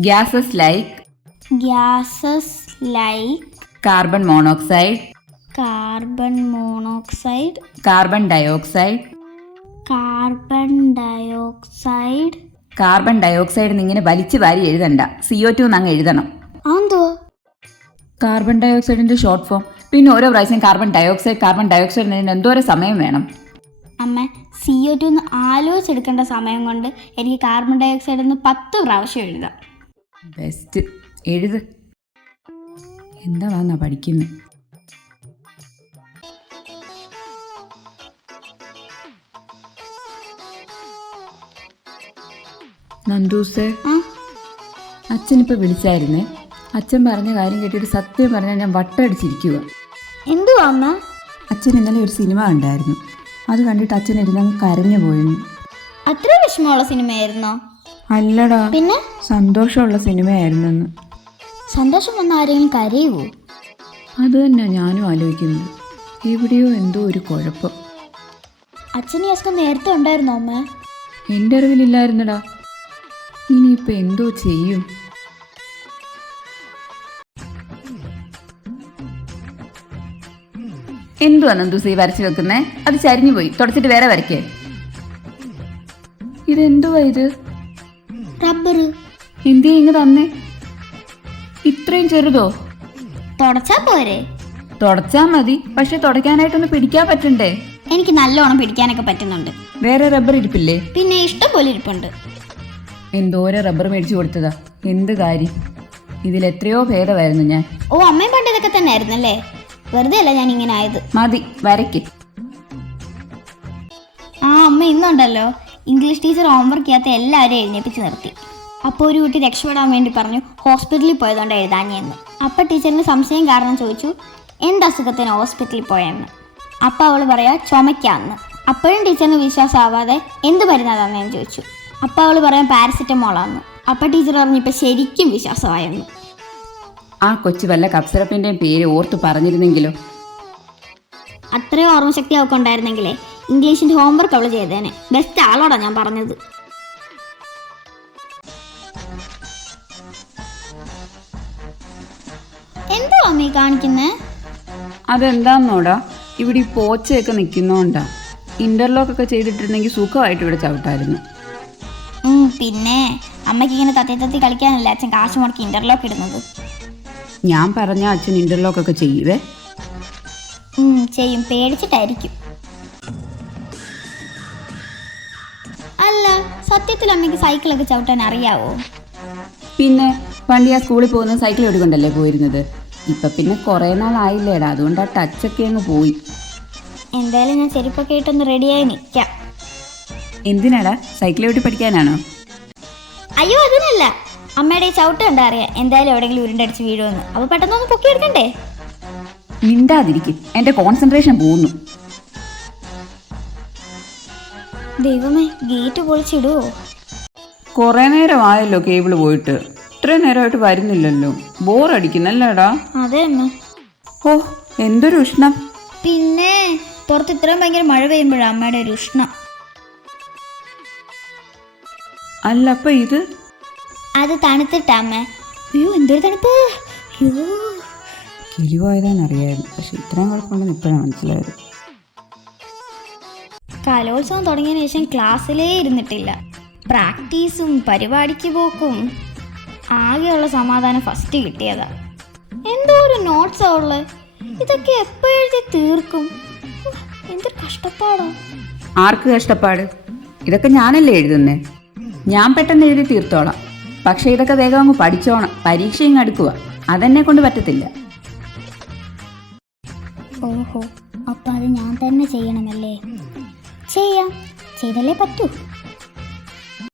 Gases like gases like carbon monoxide carbon monoxide carbon dioxide carbon dioxide carbon dioxide എന്നിങ്ങനെ വലിച്ചു വാരി എഴുതണ്ട. CO two അങ്ങ് എഴുതണം. അതെന്തോ കാർബൺ ഡയോക്സൈഡിന്റെ ഷോർട്ട് ഫോം പിന്നെ ഓരോ പ്രാവശ്യം കാർബൺ ഡയോക്സൈഡ് കാർബൺ ഡയോക്സൈഡ് എന്നതിന് എന്തോരം സമയം വേണം? അമ്മ സി ഒ ടു എന്ന് ആലോചിച്ചെടുക്കേണ്ട സമയം കൊണ്ട് എനിക്ക് കാർബൺ ഡയോക്സൈഡ് എന്ന് പത്ത് പ്രാവശ്യം എഴുതാം. ബെസ്റ്റ് എഴുത്. എന്താണെന്നാ പഠിക്കുന്നത് നന്ദൂസേ. അച്ഛനിപ്പോൾ വിളിച്ചായിരുന്നേ. അച്ഛൻ പറഞ്ഞ കാര്യം കേട്ടിട്ട് സത്യം പറഞ്ഞാൽ ഞാൻ വട്ടടിച്ചിരിക്കുക എന്തുവാ അമ്മ? അച്ഛൻ ഇന്നലെ ഒരു സിനിമ കണ്ടായിരുന്നു. അത് കണ്ടിട്ട് അച്ഛൻ ഇരുന്നങ്ങ് കരഞ്ഞു പോയിരുന്നു. അത്ര വിഷമമുള്ള സിനിമയായിരുന്നോ? അല്ലടാ പിന്നെ? സന്തോഷമുള്ള സിനിമയായിരുന്നെന്ന് സന്തോഷം വന്ന ആരെങ്കിലും കരയുവോ? അത് തന്നെ ഞാനും ആലോചിക്കുന്നത്. എവിടെയോ എന്തോ ഒരു കുഴപ്പം. അച്ഛനും അച്ഛനും നേരത്തെ ഉണ്ടായിരുന്നോ അമ്മ? എന്റെ അറിവിലില്ലായിരുന്നടാ. ഇനിയിപ്പോൾ എന്തോ ചെയ്യും? എന്തുവാ നന്ദൂസ് ഈ വരച്ചു വെക്കുന്നേ? അത് ചരിഞ്ഞു പോയി തുടച്ചിട്ട് വേറെ വരയ്ക്കേ. ഇതെന്തുവാ ഇത്? റബ്ബർ എന്തി ഇങ്ങ് തന്നേ? ഇത്രയും ചെറുതോ? തുടച്ചാ പോരെ. തുടച്ചാ മതി. പക്ഷെ തുടയ്ക്കാനായിട്ടൊന്ന് പിടിക്കാൻ പറ്റണ്ടേ? എനിക്ക് നല്ലോണം പിടിക്കാനൊക്കെ പറ്റുന്നുണ്ട്. വേറെ റബ്ബർ ഇരിപ്പില്ലേ? പിന്നെ ഇഷ്ടം പോലെ ഇരിപ്പുണ്ട്. എന്തോരം റബ്ബർ മേടിച്ചു കൊടുത്തതാ. എന്ത് കാര്യം? ഇതിൽ എത്രയോ ഭേദമായിരുന്നു ഞാൻ. ഓ അമ്മയും പണ്ട് ഇതൊക്കെ തന്നെ ആയിരുന്നല്ലേ വെറുതെ അല്ല ഞാൻ ഇങ്ങനെ ആയത്. മതി വരയ്ക്ക്. ആ അമ്മ ഇന്നുണ്ടല്ലോ. ഇംഗ്ലീഷ് ടീച്ചർ ഹോംവർക്ക് ചെയ്യാത്ത എല്ലാവരെയും എഴുന്നേപ്പിച്ച് നിർത്തി. അപ്പോൾ ഒരു കുട്ടി രക്ഷപ്പെടാൻ വേണ്ടി പറഞ്ഞു ഹോസ്പിറ്റലിൽ പോയതുകൊണ്ട് എഴുതാഞ്ഞെന്ന് അപ്പം ടീച്ചറിന് സംശയം കാരണം ചോദിച്ചു എന്ത് അസുഖത്തിന് ഹോസ്പിറ്റലിൽ പോയെന്ന്? അപ്പം അവൾ പറയാ ചുമയ്ക്കാന്ന്. അപ്പോഴും ടീച്ചറിന് വിശ്വാസമാവാതെ എന്ത് മരുന്നാതാന്ന് ഞാൻ ചോദിച്ചു. അപ്പം അവൾ പറയാൻ പാരസിറ്റമോളാന്ന്. അപ്പം ടീച്ചർ പറഞ്ഞു ഇപ്പം ശരിക്കും വിശ്വാസമായെന്ന്. ആ കൊച്ചു വല്ല കപ്സിറപ്പിന്റെയും പേര് ഓർത്ത് പറഞ്ഞിരുന്നെങ്കിലോ? അത്രയും ഓർമ്മശക്തി അവൾക്ക് ഉണ്ടായിരുന്നെങ്കിലേ ഇംഗ്ലീഷിന്റെ ഹോംവർക്ക് അവൾ ചെയ്തേനെ. ബെസ്റ്റ് ആളോടാ ഞാൻ പറഞ്ഞത്. എന്തോ അമ്മീ കാണിക്കുന്നേ? അതെന്താന്നോടാ? ഇവിടെ ഈ പോച്ചയൊക്കെ നിൽക്കുന്നോണ്ടാ ഇന്റർലോക്ക് ഒക്കെ ചെയ്തിട്ടിരുന്നെങ്കിൽ സുഖമായിട്ട് ഇവിടെ ചവിട്ടായിരുന്നു. പിന്നെ അമ്മയ്ക്ക് ഇങ്ങനെ തത്തി തത്തി കളിക്കാനല്ല അച്ഛൻ കാശ് മുടക്കി ഇന്റർലോക്ക് ഇടുന്നത്? ഞാൻ പറഞ്ഞ അച്ഛൻ ഇന്റർലോക്ക് ഒക്കെ ചെയ്യുവേ ചെയ്യും. പേടിച്ചിട്ടായിരിക്കും. അല്ല സത്യത്തിൽ അമ്മയ്ക്ക് സൈക്കിളൊക്കെ ചവിട്ടാൻ അറിയാവോ? പിന്നെ പണ്ട് ഞാൻ സ്കൂളിൽ പോകുന്ന സൈക്കിൾ എടുക്കൊണ്ടല്ലേ പോയിരുന്നത്? ഇപ്പൊ പിന്നെ കുറേ നാളായില്ലേടാ അതുകൊണ്ട് ആ ടച്ചൊക്കെ അങ്ങ് പോയി. എന്തായാലും ഞാൻ ചെരുപ്പൊക്കെ ഇട്ടൊന്ന് റെഡിയായി നിൽക്കാം എന്തിനാടാ? സൈക്കിൾ ഓട്ടി പഠിക്കാനാണോ? അയ്യോ അതിനല്ല. അമ്മയുടെ ചവിട്ട് കണ്ടാ അറിയാം എന്തായാലും എവിടെയെങ്കിലും ഉരുണ്ടടിച്ച് വീഴുമെന്ന്. അപ്പോൾ പെട്ടെന്നൊന്ന് പൊക്കി എടുക്കണ്ടേ മിണ്ടാതിരിക്കും. എന്റെ കോൺസെൻട്രേഷൻ പോകുന്നു ദൈവമേ ഗേറ്റ് പൊളിച്ചിടുവോ കുറേ നേരമായല്ലോ കേബിൾ പോയിട്ട്. ഇത്രയും നേരമായിട്ട് വരുന്നില്ലല്ലോ. ബോറടിക്കുന്നല്ലേടാ. അതെ അമ്മ. ഓ എന്തൊരു ഉഷ്ണം. പിന്നെ പുറത്ത് ഇത്രയും ഭയങ്കര മഴ പെയ്യുമ്പോഴാണ് അമ്മയുടെ ഒരു ഉഷ്ണം. അല്ല അപ്പൊ ഇത്? അത് തണുത്തിട്ടാ അമ്മ. അയ്യോ എന്തൊരു തണുപ്പ്. അയ്യോ. കിളി പോയതാണെന്നറിയായിരുന്നു പക്ഷെ ഇത്രയും കുഴപ്പമുണ്ടെന്ന് ഇപ്പോഴാണ് മനസ്സിലായത്. കലോത്സവം തുടങ്ങിയതിന് ശേഷം ക്ലാസ്സിലേ ഇരുന്നിട്ടില്ല. പ്രാക്ടീസും പരിപാടിക്ക് പോക്കും. ആകെയുള്ള സമാധാനം ഫസ്റ്റ് കിട്ടിയതാ. എന്തോ ഒരു നോട്ട്സാ ഉള്ളത് ഇതൊക്കെ എപ്പോൾ എഴുതി തീർക്കും? എന്തൊരു കഷ്ടപ്പാടോ. ആർക്ക് കഷ്ടപ്പാട്? ഇതൊക്കെ ഞാനല്ലേ എഴുതുന്നേ? ഞാൻ പെട്ടെന്ന് എഴുതി തീർത്തോളാം. പക്ഷെ ഇതൊക്കെ വേഗം അങ്ങ് പഠിച്ചോണം. പരീക്ഷ ഇങ്ങ് അടുക്കുക അതെന്നെ കൊണ്ട് പറ്റത്തില്ല. ഓഹോ അപ്പം അത് ഞാൻ തന്നെ ചെയ്യണമല്ലേ? ചെയ്യാം. ചെയ്തല്ലേ പറ്റൂ.